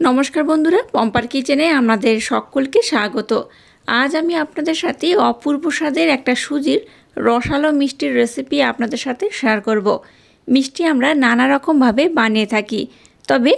নমস্কার বন্ধুরা, পম্পার কিচেনে আপনাদের সকলকে স্বাগত। আজ আমি আপনাদের সাথে অপূর্ব স্বাদের একটা সুজির রসালো মিষ্টির রেসিপি আপনাদের সাথে শেয়ার করব। মিষ্টি আমরা নানা রকমভাবে বানিয়ে থাকি, তবে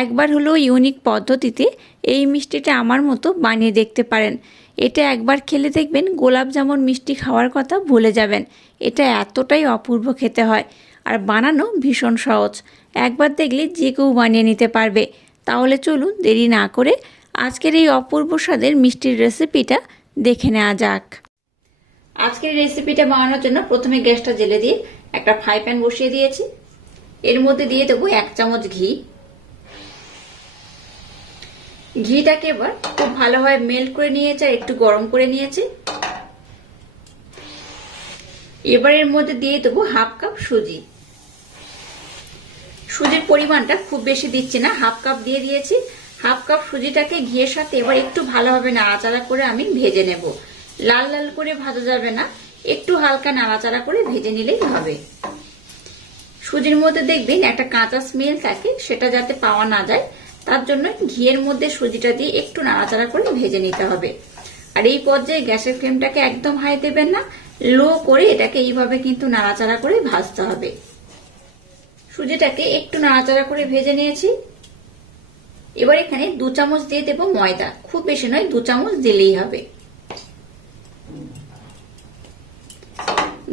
একবার হলেও ইউনিক পদ্ধতিতে এই মিষ্টিটা আমার মতো বানিয়ে দেখতে পারেন। এটা একবার খেলে দেখবেন গোলাপ জামুন মিষ্টি খাওয়ার কথা ভুলে যাবেন। এটা এতটাই অপূর্ব খেতে হয়, আর বানানো ভীষণ সহজ। একবার দেখলে যে কেউ বানিয়ে নিতে পারবে। তাহলে চলুন দেরি না করে আজকের এই অপূর্ব স্বাদের মিষ্টির রেসিপিটা দেখে নেওয়া যাক। আজকের রেসিপিটা বানানোর জন্য প্রথমে গ্যাসটা জেলে দিয়ে একটা ফ্রাই প্যান বসিয়ে দিয়েছি। এর মধ্যে দিয়ে দেবো এক চামচ ঘি। ঘিটাকে এবার খুব ভালোভাবে মেল্ট করে নিয়েছে আর একটু গরম করে নিয়েছি। এবার এর মধ্যে দিয়ে দেবো হাফ কাপ সুজি। সুজির পরিমাণটা খুব বেশি দিচ্ছি না, হাফ কাপ দিয়ে দিয়েছি। হাফ কাপ সুজিটাকে ঘিয়ের সাথে এবার একটু ভালোভাবে নাড়াচাড়া করে আমি ভেজে নেব। লাল লাল করে ভাজা যাবে না, একটু হালকা নাড়াচাড়া করে ভেজে নিলেই হবে। সুজির মধ্যে দেখবেন একটা কাঁচা স্মেল থাকে, সেটা যাতে পাওয়া না যায়, তার জন্য ঘিয়ের মধ্যে সুজিটা দিয়ে একটু নাড়াচাড়া করে ভেজে নিতে হবে। আর এই পর্যায়ে গ্যাসের ফ্লেমটাকে একদম হাই দেবেন না, লো করে এটাকে এইভাবে কিন্তু নাড়াচাড়া করে ভাজতে হবে। সুজিটাকে একটু নাড়াচাড়া করে ভেজে নিয়েছি। এবার এখানে দু চামচ দিয়ে দেব ময়দা। খুব বেশি নয়, দু চামচ দিলেই হবে।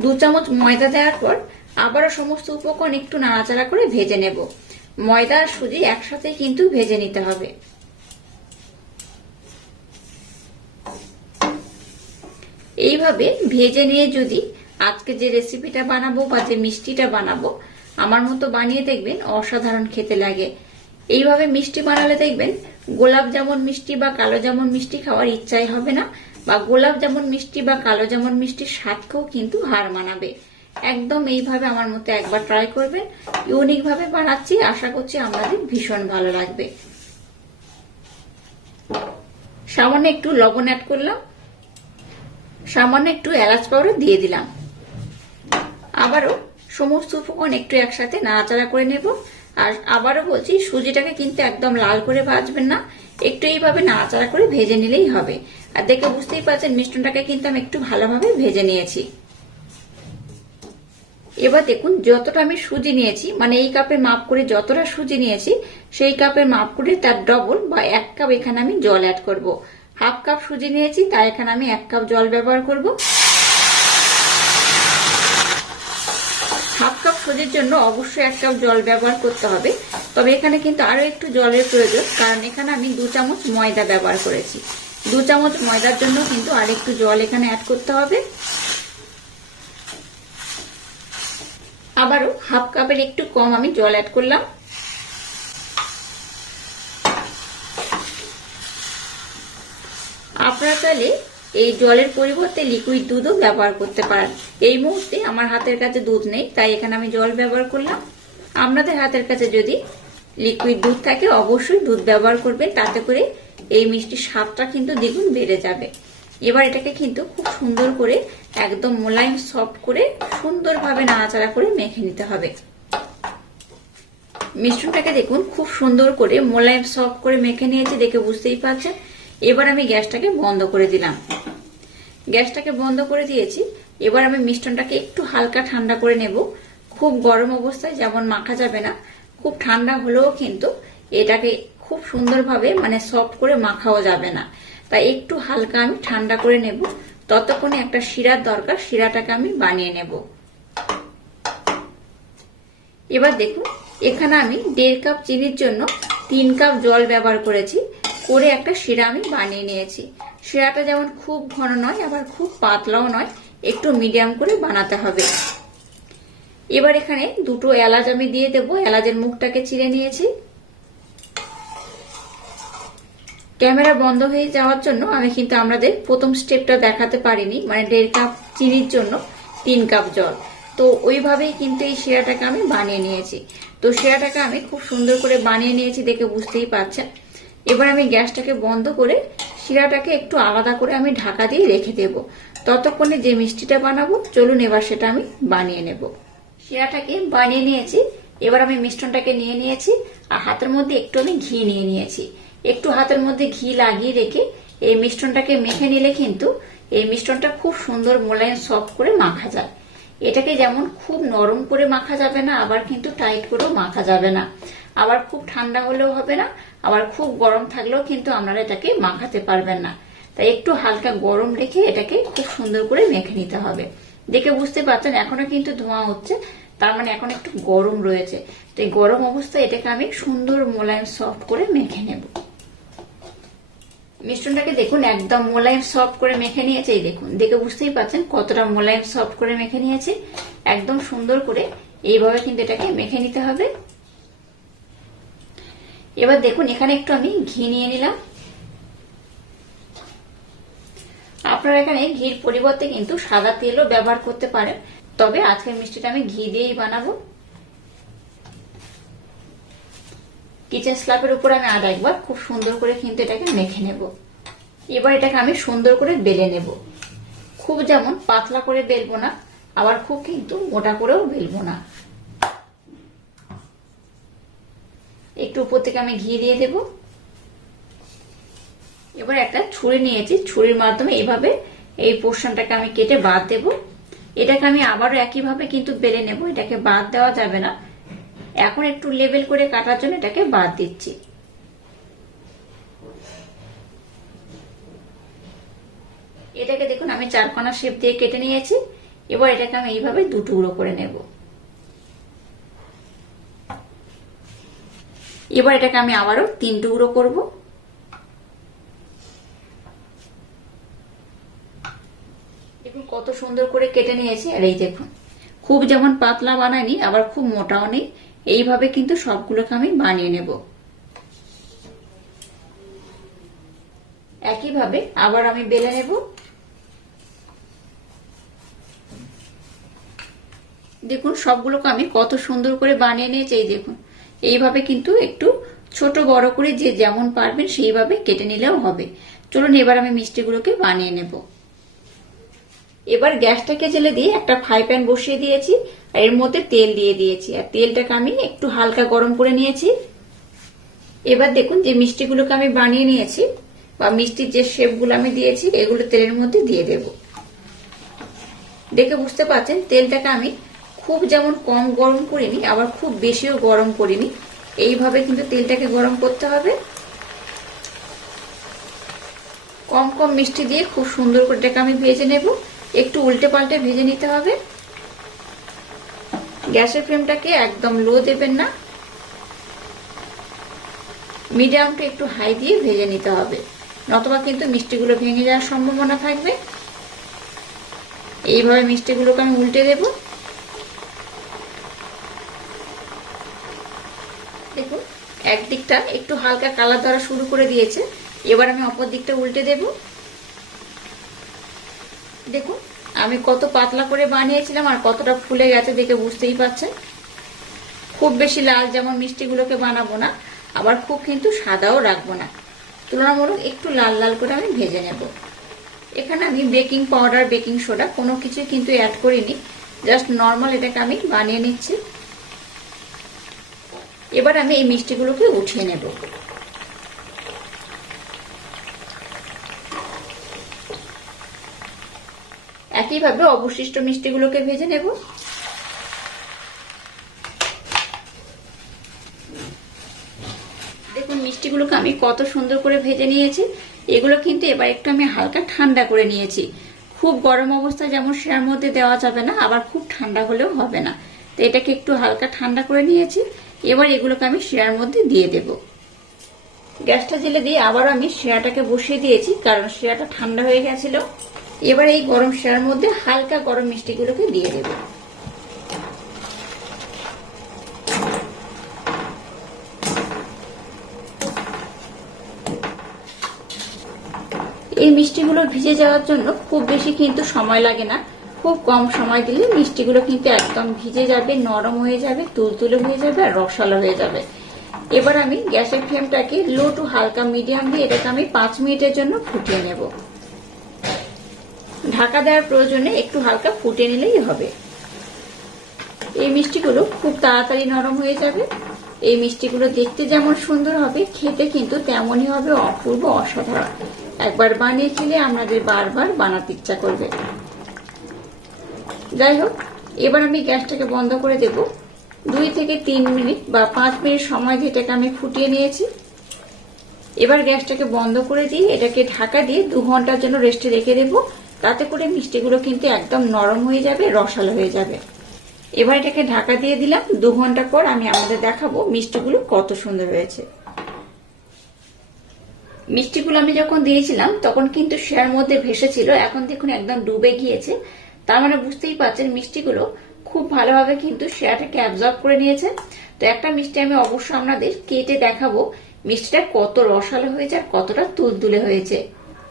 দু চামচ ময়দা দেওয়ার পর আবারও সমস্ত উপকরণ একটু নাড়াচাড়া করে ভেজে নেব। ময়দা আর সুজি একসাথে কিন্তু ভেজে নিতে হবে। এইভাবে ভেজে নিয়ে যদি আজকে যে রেসিপিটা বানাবো বা যে মিষ্টিটা বানাবো আমার মতো বানিয়ে দেখবেন অসাধারণ খেতে লাগে। এইভাবে মিষ্টি বানালে দেখবেন গোলাপ যেমন মিষ্টি বা কালো যেমন মিষ্টি খাওয়ার ইচ্ছাই হবে না, বা গোলাপ যেমন মিষ্টি বা কালো যেমন মিষ্টির স্বাদকেও কিন্তু হার মানাবে। একদম এইভাবে আমার মতো একবার ট্রাই করবেন ইউনিক ভাবে বানাচ্ছি, আশা করছি আমাদের ভীষণ ভালো লাগবে। সামান্য একটু লবণ অ্যাড করলাম, সামান্য একটু এলাচ পাউডার দিয়ে দিলাম। আবারও সমস্ত উপকরণ একটু একসাথে নাড়াচাড়া করে নেব। আর আবারও বলছি, সুজিটাকে কিন্তু একদম লাল করে ভাজবেন না, একটু এইভাবে নাড়াচাড়া করে ভেজে নিলেই হবে। আর দেখে বুঝতেই পারছেন, মিষ্টনটাকে কিন্তু আমি একটু ভালোভাবে ভেজে নিয়েছি। এবার দেখুন, যতটা আমি সুজি নিয়েছি মানে এই কাপের মাপ করে যতটা সুজি নিয়েছি, সেই কাপের মাপ করে তার ডবল বা এক কাপ এখানে আমি জল অ্যাড করব। হাফ কাপ সুজি নিয়েছি তাই এখানে আমি এক কাপ জল ব্যবহার করব। হাফ জন্য অবশ্যই এক কাপ জল ব্যবহার করতে হবে। তবে এখানে কিন্তু আরও একটু জলের প্রয়োজন, কারণ এখানে আমি দু চামচ ময়দা ব্যবহার করেছি। দু চামচ ময়দার জন্য কিন্তু আর একটু জল এখানে অ্যাড করতে হবে। আবারও হাফ কাপের একটু কম আমি জল অ্যাড করলাম। আপনারা চাইলে এই জলের পরিবর্তে লিকুইড দুধও ব্যবহার করতে পারেন। এই মুহূর্তে আমার হাতের কাছে দুধ নেই, তাই এখানে আমি জল ব্যবহার করলাম। আপনাদের হাতের কাছে যদি লিকুইড দুধ থাকে, অবশ্যই দুধ ব্যবহার করবেন, তাতে করে এই মিষ্টির স্বাদটা কিন্তু দ্বিগুণ বেড়ে যাবে। এবার এটাকে কিন্তু খুব সুন্দর করে, একদম মোলায়েম সফট করে সুন্দরভাবে নাড়াচাড়া করে মেখে নিতে হবে। মিশ্রণটাকে দেখুন, খুব সুন্দর করে মোলায়েম সফট করে মেখে নিয়েছি, দেখে বুঝতেই পারছেন। এবার আমি গ্যাসটাকে বন্ধ করে দিলাম। গ্যাসটাকে বন্ধ করে দিয়েছি। এবার আমি মিষ্টনটাকে একটু হালকা ঠান্ডা করে নেব। খুব গরম অবস্থায় যেমন মাখা যাবে না, খুব ঠান্ডা হলেও কিন্তু এটাকে খুব সুন্দরভাবে মানে সফট করে মাখাও যাবে না। তাই একটু হালকা আমি ঠান্ডা করে নেব। ততক্ষণে একটা শিরার দরকার, শিরাটাকে আমি বানিয়ে নেব। এবার দেখুন, এখানে আমি দেড় কাপ চিনির জন্য তিন কাপ জল ব্যবহার করেছি। করে একটা শিরা আমি বানিয়ে নিয়েছি। শিরাটা যেমন খুব ঘন নয়, আবার খুব পাতলাও নয়, একটু মিডিয়াম করে বানাতে হবে। এবার এখানে দুটো এলাচ আমি দিয়ে দেবো। এলাচের মুখটাকে চিড়ে নিয়েছি। ক্যামেরা বন্ধ হয়ে যাওয়ার জন্য আমি কিন্তু আমাদের প্রথম স্টেপটা দেখাতে পারিনি মানে দেড় কাপ চিনির জন্য তিন কাপ জল। তো ওইভাবেই কিন্তু এই শিরাটাকে আমি বানিয়ে নিয়েছি। তো শিরাটাকে আমি খুব সুন্দর করে বানিয়ে নিয়েছি দেখে বুঝতেই পারছেন। এবার আমি গ্যাসটাকে বন্ধ করে শিরাটাকে একটু আলাদা করে আমি ঢাকা দিয়ে রেখে দেব। ততক্ষণে যে মিষ্টিটা বানাবো, চলুন এবার সেটা আমি বানিয়ে নেব। শিরাটাকে বানিয়ে নিয়েছি। এবার আমি মিশ্রণটাকে নিয়ে নিয়েছি আর হাতের মধ্যে একটু আমি ঘি নিয়ে নিয়েছি। একটু হাতের মধ্যে ঘি লাগিয়ে রেখে এই মিশ্রণটাকে মেখে নিলে কিন্তু এই মিশ্রণটা খুব সুন্দর মোলায়েম সফট করে মাখা যায়। এটাকে যেমন খুব নরম করে মাখা যাবে না, আবার কিন্তু টাইট করেও মাখা যাবে না। আবার খুব ঠান্ডা হলেও হবে না, আবার খুব গরম থাকলেও কিন্তু আপনারা এটাকে মাখাতে পারবেন না। তাই একটু হালকা গরম রেখে এটাকে খুব সুন্দর করে মেখে নিতে হবে। দেখে বুঝতে পারছেন, এখনও কিন্তু ধোঁয়া হচ্ছে, তার মানে এখন একটু গরম রয়েছে। তো এই গরম অবস্থায় এটাকে আমি সুন্দর মোলায়েম সফট করে মেখে নেব। মিশ্রণটাকে দেখুন, একদম মোলায়েম সফট করে মেখে নিয়েছে, এই দেখুন। দেখে বুঝতেই পারছেন কতটা মোলায়েম সফট করে মেখে নিয়েছে। একদম সুন্দর করে এইভাবে কিন্তু এটাকে মেখে নিতে হবে। এবার দেখুন, এখানে একটু আমি ঘি নিয়ে নিলাম। আপনারা এখানে ঘির পরিবর্তে কিন্তু সাদা তেলও ব্যবহার করতে পারেন। তবে আজকের মিষ্টিটা আমি ঘি দিয়েই বানাবো। কিচেন স্ল্যাপের উপর আমি আর একবার খুব সুন্দর করে কিন্তু এটাকে মেখে নেব। এবার এটাকে আমি সুন্দর করে বেলে নেব। খুব যেমন পাতলা করে বেলবো না, আবার খুব কিন্তু মোটা করেও বেলবো না। একটু উপর থেকে আমি ঘি দিয়ে দেব। এবার একটা ছুরি নিয়েছি, ছুরির মাধ্যমে এইভাবে এই পোর্শনটাকে আমি কেটে বাদ দেব। এটাকে আমি আবারও একইভাবে কিন্তু বেলে নেব, এটাকে বাদ দেওয়া যাবে না। এখন একটু লেবেল করে কাটার জন্য এটাকে বাদ দিচ্ছি। এটাকে দেখুন, আমি চারকোনা শেপ দিয়ে কেটে নিয়েছি। এবার এটাকে আমি এইভাবে দু টুকরো করে নেব। এবার এটাকে আমি আবারও তিন টুকরো করব। দেখুন কত সুন্দর করে কেটে নিয়েছি, আর এই দেখুন, খুব যেমন পাতলা বানায়নি, আবার খুব মোটাও নেই। এইভাবে কিন্তু সবগুলোকে আমি বানিয়ে নেব। একইভাবে আবার আমি বেলে নেব। দেখুন সবগুলোকে আমি কত সুন্দর করে বানিয়ে নিয়েছি, এই দেখুন। এইভাবে কিন্তু একটু ছোট বড় করে যে যেমন পারবেন সেইভাবে কেটে নিলেও হবে। চলুন এবার আমি মিষ্টিগুলোকে বানিয়ে নেব। এবার গ্যাসটাকে জেলে দিয়ে একটা ফ্রাই প্যান বসিয়ে দিয়েছি, আর এর মধ্যে তেল দিয়ে দিয়েছি। আর তেলটাকে আমি একটু হালকা গরম করে নিয়েছি। এবার দেখুন যে মিষ্টিগুলোকে আমি বানিয়ে নিয়েছি, বা মিষ্টির যে শেপগুলো আমি দিয়েছি, এগুলো তেলের মধ্যে দিয়ে দেব। দেখে বুঝতে পারছেন, তেলটাকে আমি খুব যেমন কম গরম করিনি, আবার খুব বেশিও গরম করিনি। এইভাবে কিন্তু তেলটাকে গরম করতে হবে। কম কম মিষ্টি দিয়ে খুব সুন্দর করে এটাকে আমি ভেজে নেব। একটু উল্টে পাল্টে ভেজে নিতে হবে। গ্যাসের ফ্লেমটাকে একদম লো দেবেন না। মিডিয়াম টু একটু হাই দিয়ে ভেজে নিতে হবে। নতবা কিন্তু মিষ্টিগুলো ভেঙে যাওয়ার সম্ভাবনা থাকবে। এইভাবে মিষ্টিগুলোকে আমি উল্টে দেব দেখুন একদিকটা একটু হালকা কালার ধরা শুরু করে দিয়েছে। এবার আমি অপর দিকটা উল্টে দেব। দেখুন, আমি কত পাতলা করে বানিয়েছিলাম আর কতটা ফুলে গেছে দেখে বুঝতেই পারছেন। খুব বেশি লাল যেমন মিষ্টিগুলোকে বানাবো না, আবার খুব কিন্তু সাদাও রাখব না। তুলনামূলক একটু লাল লাল করে আমি ভেজে নেব। এখানে আমি বেকিং পাউডার, বেকিং সোডা কোনো কিছুই কিন্তু অ্যাড করিনি। জাস্ট নর্মাল এটাকে আমি বানিয়ে নিচ্ছি। এবার আমি এই মিষ্টিগুলোকে উঠিয়ে নেব। একইভাবে অবশিষ্ট মিষ্টিগুলোকে ভেজে নেব। দেখুন, মিষ্টিগুলোকে আমি কত সুন্দর করে ভেজে নিয়েছি। এগুলো কিন্তু এবার একটু আমি হালকা ঠান্ডা করে নিয়েছি। খুব গরম অবস্থায় যেমন সেটার মধ্যে দেওয়া যাবে না, আবার খুব ঠান্ডা হলেও হবে না। তো এটাকে একটু হালকা ঠান্ডা করে নিয়েছি। এবার এগুলোকে আমি শিরার মধ্যে দিয়ে দেব। গ্যাসটা জেলে দিয়ে আবার আমি শিরাটাকে বসিয়ে দিয়েছি, কারণ শিরাটা ঠান্ডা হয়ে গেছিল। এবার এই গরম শিরার মধ্যে হালকা গরম মিষ্টিগুলোকে দিয়ে দেব। এই মিষ্টিগুলো ভিজে যাওয়ার জন্য খুব বেশি কিন্তু সময় লাগে না। খুব কম সময় দিলে মিষ্টিগুলো কিন্তু একদম ভিজে যাবে, নরম হয়ে যাবে, তুলতুলে হয়ে যাবে আর রসালো হয়ে যাবে। এবার আমি গ্যাসের ফ্লেমটাকে লো টু হালকা মিডিয়াম দিয়ে এটাকে আমি পাঁচ মিনিটের জন্য ফুটিয়ে নেব। ঢাকা দেওয়ার প্রয়োজনে একটু হালকা ফুটে নিলেই হবে। এই মিষ্টিগুলো খুব তাড়াতাড়ি নরম হয়ে যাবে। এই মিষ্টিগুলো দেখতে যেমন সুন্দর হবে, খেতে কিন্তু তেমনই হবে অপূর্ব অসাধারণ। একবার বানিয়ে খেলে আমাদের বারবার বানাতে ইচ্ছা করবে। যাই হোক এবার আমি গ্যাসটাকে বন্ধ করে দেব। দুই থেকে তিন মিনিট বা পাঁচ মিনিট সময় দিয়ে এটাকে আমি ফুটিয়ে নিয়েছি। এবার গ্যাসটাকে বন্ধ করে দিয়ে এটাকে ঢাকা দিয়ে দু ঘণ্টার জন্য রেস্টে রেখে দেব। তাতে করে মিষ্টিগুলো কিন্তু একদম নরম হয়ে যাবে, রসালো হয়ে যাবে। এবার এটাকে ঢাকা দিয়ে দিলাম। দু ঘণ্টা পর আমি আমাদের দেখাবো মিষ্টিগুলো কত সুন্দর হয়েছে। মিষ্টিগুলো আমি যখন দিয়েছিলাম, তখন কিন্তু শেয়ার মধ্যে ভেসেছিল, এখন দেখুন একদম ডুবে গিয়েছে। তার মানে বুঝতেই পারছেন, মিষ্টিগুলো খুব ভালোভাবে কিন্তু শেয়ারটাকে অ্যাবজর্ব করে নিয়েছে। তো একটা মিষ্টি আমি অবশ্যই আপনাদের কেটে দেখাবো। মিষ্টিটা কত রসালো হয়েছে আর কতটা তুলতুলে হয়েছে।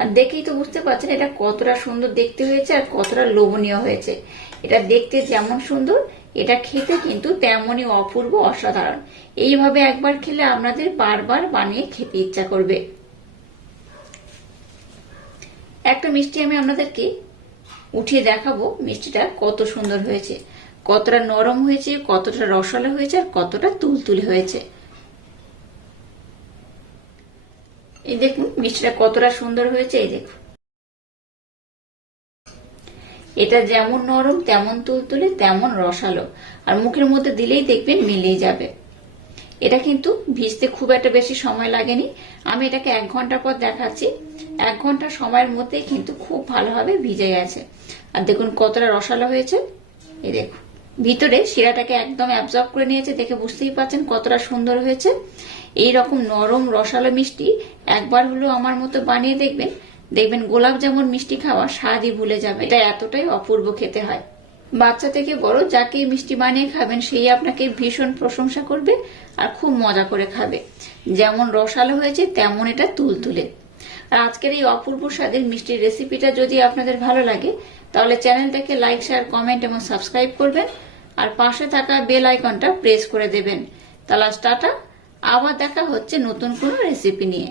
আর দেখেই তো বুঝতে পারছেন এটা কতটা সুন্দর দেখতে হয়েছে আর কতটা লোভনীয় হয়েছে। এটা দেখতে যেমন সুন্দর, এটা খেতে কিন্তু তেমনই অপূর্ব, অসাধারণ। এইভাবে একবার খেলে আপনাদের বারবার বানিয়ে খেতে ইচ্ছা করবে। একটা মিষ্টি আমি আপনাদেরকে উঠিয়ে দেখাবো মিষ্টিটা কত সুন্দর হয়েছে। কতটা নরম হয়েছে, কতটা রসালো হয়েছে, আর কতটা তুলতুলে হয়েছে। এই দেখুন, মিষ্টিটা কতটা সুন্দর হয়েছে, এই দেখুন। এটা যেমন নরম, তেমন তুলতুলে, তেমন রসালো। আর মুখের মধ্যে দিলেই দেখবেন মিলেই যাবে। এটা কিন্তু ভিজতে খুব একটা বেশি সময় লাগেনি। আমি এটাকে এক ঘণ্টা পর দেখাচ্ছি। এক ঘণ্টা সময়ের মধ্যেই কিন্তু খুব ভালোভাবে ভিজে গেছে। আর দেখুন কতটা রসালো হয়েছে। এই দেখুন। ভিতরে শিরাটাকে একদম অ্যাবজর্ব করে নিয়েছে, দেখে বুঝতেই পারছেন কতটা সুন্দর হয়েছে। এই রকম নরম রসালো মিষ্টি একবার হলেও আমার মতো বানিয়ে দেখবেন দেখবেন গোলাপ যেমন মিষ্টি খাওয়া স্বাদই ভুলে যাবে। এটা এতটাই অপূর্ব খেতে হয়। বাচ্চা থেকে বড় যাকে মিষ্টি বানিয়ে খাবেন, সেই আপনাকে ভীষণ প্রশংসা করবে আর খুব মজা করে খাবে। যেমন রসালো হয়েছে, তেমন এটা তুলতুলে। আর আজকের এই অপূর্ব স্বাদের মিষ্টির রেসিপিটা যদি আপনাদের ভালো লাগে, তাহলে চ্যানেলটাকে লাইক শেয়ার কমেন্ট এবং সাবস্ক্রাইব করবেন আর পাশে থাকা বেল আইকনটা প্রেস করে দেবেন। তাহলে টাটা, আবার দেখা হচ্ছে নতুন কোনো রেসিপি নিয়ে।